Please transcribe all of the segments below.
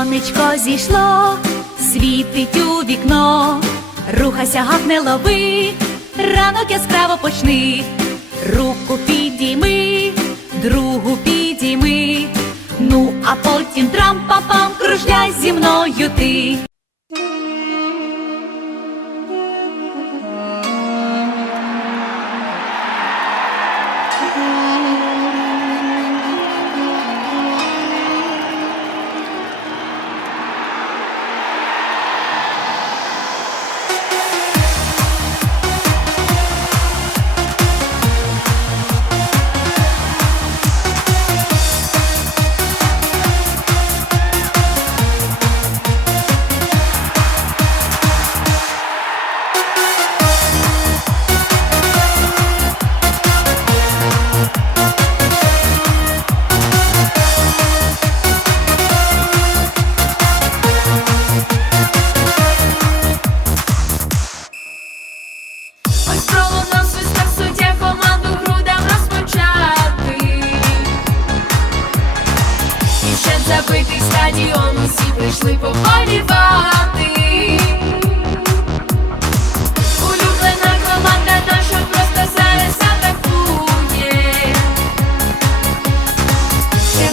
Сонечко зійшло, світить у вікно, рухайся, гав не лови, ранок яскраво почни, руку підійми, другу підійми, ну а потім трам-па-пам, кружляй зі мною ти. Пролунав свисток, суддя команду грудам розпочати. І забитий стадіон усі прийшли поболівати. Улюблена команда наша просто зараз атакує. Ще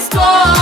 score.